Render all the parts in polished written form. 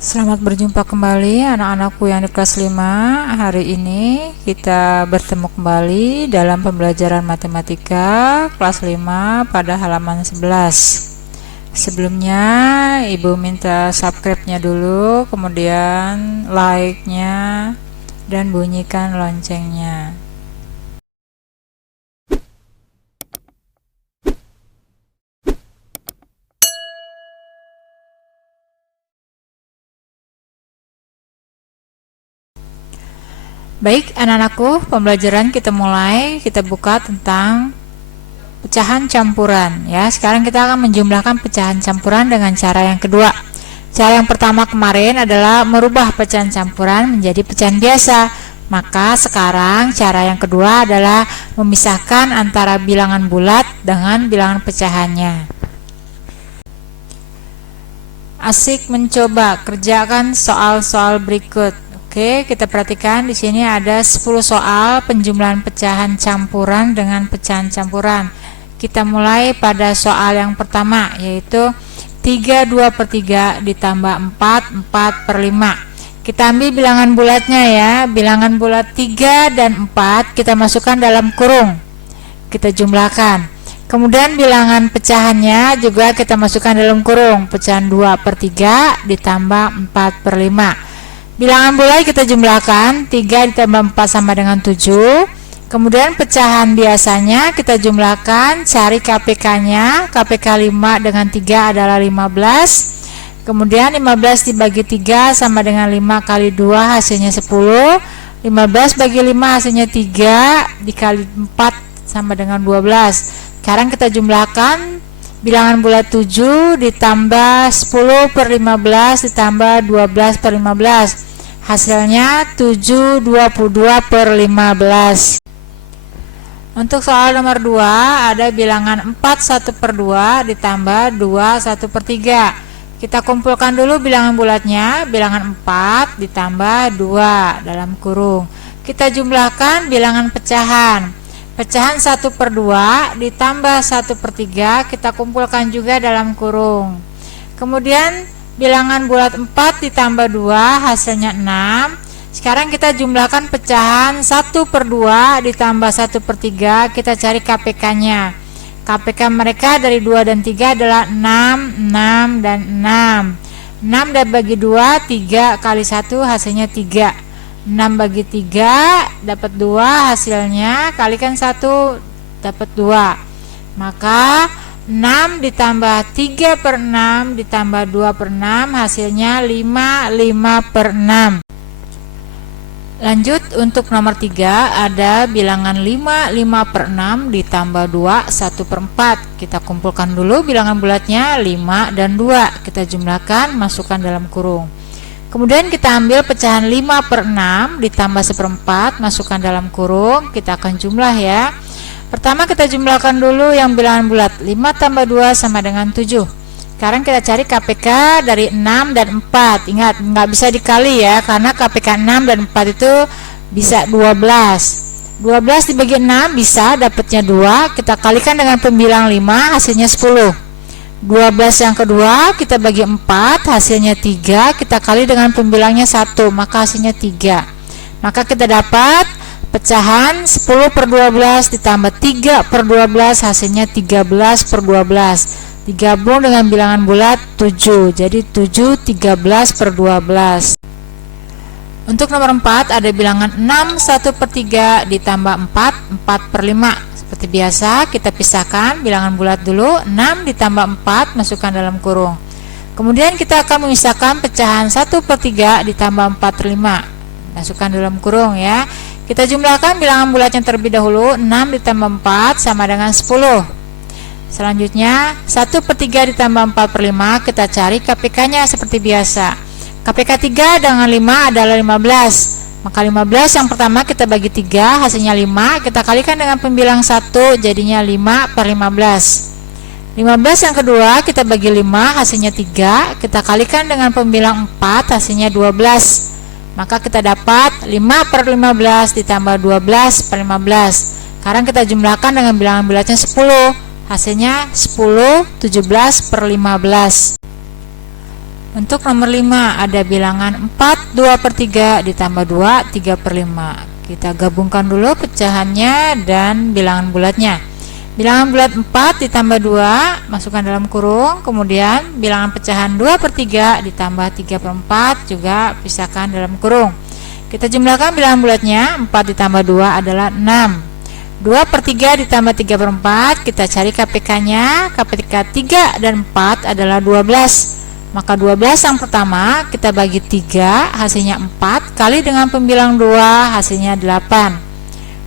Selamat berjumpa kembali anak-anakku yang di kelas 5. Hari ini kita bertemu kembali dalam pembelajaran matematika kelas 5 pada halaman 11. Sebelumnya Ibu minta subscribe-nya dulu, kemudian like-nya dan bunyikan loncengnya. Baik anak-anakku, pembelajaran kita mulai. Kita buka tentang pecahan campuran ya. Sekarang kita akan menjumlahkan pecahan campuran dengan cara yang kedua. Cara yang pertama kemarin adalah merubah pecahan campuran menjadi pecahan biasa. Maka sekarang cara yang kedua adalah memisahkan antara bilangan bulat dengan bilangan pecahannya. Asik mencoba, kerjakan soal-soal berikut. Oke, kita perhatikan di sini ada 10 soal penjumlahan pecahan campuran dengan pecahan campuran. Kita mulai pada soal yang pertama, yaitu 32/3 ditambah 4/5. Kita ambil bilangan bulatnya ya. Bilangan bulat 3 dan 4 kita masukkan dalam kurung. Kita jumlahkan. Kemudian bilangan pecahannya juga kita masukkan dalam kurung. Pecahan 2/3 ditambah 4/5. Bilangan bulat kita jumlahkan, 3 ditambah 4 sama dengan 7. Kemudian pecahan biasanya kita jumlahkan, cari KPK-nya. KPK 5 dengan 3 adalah 15. Kemudian 15 dibagi 3 sama dengan 5 kali 2 hasilnya 10. 15 bagi 5 hasilnya 3, dikali 4 sama dengan 12. Sekarang kita jumlahkan, bilangan bulat 7 ditambah 10/15 ditambah 12/15. Hasilnya 7/22/15. Untuk soal nomor 2 ada bilangan 4 1/2 ditambah 2 1/3. Kita kumpulkan dulu bilangan bulatnya. Bilangan 4 ditambah 2 dalam kurung. Kita jumlahkan bilangan pecahan. Pecahan 1/2 ditambah 1/3 kita kumpulkan juga dalam kurung. Kemudian bilangan bulat 4 ditambah 2 hasilnya 6. Sekarang kita jumlahkan pecahan 1/2 ditambah 1/3. Kita cari KPK-nya. KPK mereka dari 2 dan 3 adalah 6, 6, dan 6. 6 bagi 2, 3 kali 1 hasilnya 3. 6 bagi 3 dapat 2, hasilnya kalikan 1 dapat 2. Maka 6 ditambah 3/6 ditambah 2/6 hasilnya 5, 5/6. Lanjut untuk nomor 3 ada bilangan 5, 5/6 ditambah 2, 1/4. Kita kumpulkan dulu bilangan bulatnya 5 dan 2. Kita jumlahkan, masukkan dalam kurung. Kemudian kita ambil pecahan 5/6 ditambah 1/4, masukkan dalam kurung. Kita akan jumlah ya. Pertama kita jumlahkan dulu yang bilangan bulat. 5 tambah 2 sama dengan 7. Sekarang kita cari KPK dari 6 dan 4. Ingat, nggak bisa dikali ya, karena KPK 6 dan 4 itu bisa 12. 12 dibagi 6 bisa dapatnya 2. Kita kalikan dengan pembilang 5, hasilnya 10. 12 yang kedua kita bagi 4, hasilnya 3. Kita kali dengan pembilangnya 1, maka hasilnya 3. Maka kita dapat pecahan 10/12 ditambah 3/12 hasilnya 13/12. Digabung dengan bilangan bulat 7, jadi 7 13/12. Untuk nomor 4 ada bilangan 6 1/3 ditambah 4 4/5. Seperti biasa kita pisahkan bilangan bulat dulu. 6 ditambah 4 masukkan dalam kurung. Kemudian kita akan memisahkan pecahan 1/3 ditambah 4/5, masukkan dalam kurung ya. Kita jumlahkan bilangan bulatnya terlebih dahulu. 6 ditambah 4 sama dengan 10. Selanjutnya 1/3 ditambah 4/5. Kita cari KPK-nya seperti biasa. KPK 3 dengan 5 adalah 15. Maka 15 yang pertama kita bagi 3, hasilnya 5. Kita kalikan dengan pembilang 1, jadinya 5/15. 15 yang kedua kita bagi 5, hasilnya 3. Kita kalikan dengan pembilang 4, hasilnya 12. Maka kita dapat 5/15 ditambah 12/15. Sekarang kita jumlahkan dengan bilangan bulatnya 10. Hasilnya 10 17/15. Untuk nomor 5 ada bilangan 4 2/3 ditambah 2 3/5. Kita gabungkan dulu pecahannya dan bilangan bulatnya. Bilangan bulat 4 ditambah 2 masukkan dalam kurung, kemudian bilangan pecahan 2/3 ditambah 3/4 juga pisahkan dalam kurung. Kita jumlahkan bilangan bulatnya, 4 ditambah 2 adalah 6. 2/3 ditambah 3/4, kita cari KPK-nya. KPK 3 dan 4 adalah 12. Maka 12 yang pertama kita bagi 3, hasilnya 4, kali dengan pembilang 2, hasilnya 8.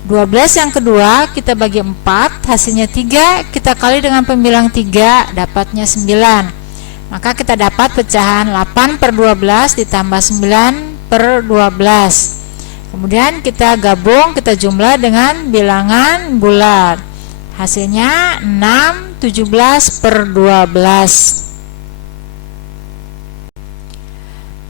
12 yang kedua kita bagi 4, hasilnya 3, kita kali dengan pembilang 3, dapatnya 9. Maka kita dapat pecahan 8/12 ditambah 9/12. Kemudian kita gabung, kita jumlah dengan bilangan bulat. Hasilnya 6 17/12.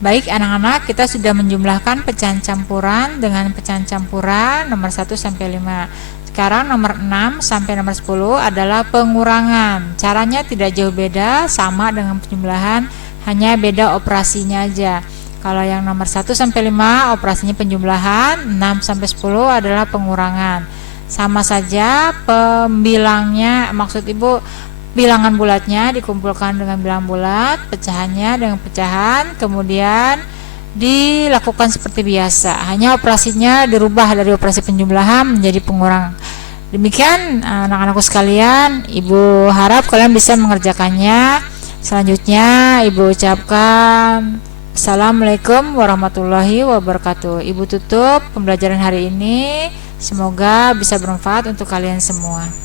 Baik anak-anak, kita sudah menjumlahkan pecahan campuran dengan pecahan campuran nomor 1 sampai 5. Sekarang nomor 6 sampai nomor 10 adalah pengurangan. Caranya tidak jauh beda, sama dengan penjumlahan, hanya beda operasinya aja. Kalau yang nomor 1 sampai 5 operasinya penjumlahan, 6 sampai 10 adalah pengurangan. Sama saja pembilangnya, maksud Ibu bilangan bulatnya dikumpulkan dengan bilangan bulat, pecahannya dengan pecahan, kemudian dilakukan seperti biasa. Hanya operasinya dirubah dari operasi penjumlahan menjadi pengurangan. Demikian anak-anakku sekalian, Ibu harap kalian bisa mengerjakannya. Selanjutnya Ibu ucapkan Assalamualaikum warahmatullahi wabarakatuh. Ibu tutup pembelajaran hari ini. Semoga bisa bermanfaat untuk kalian semua.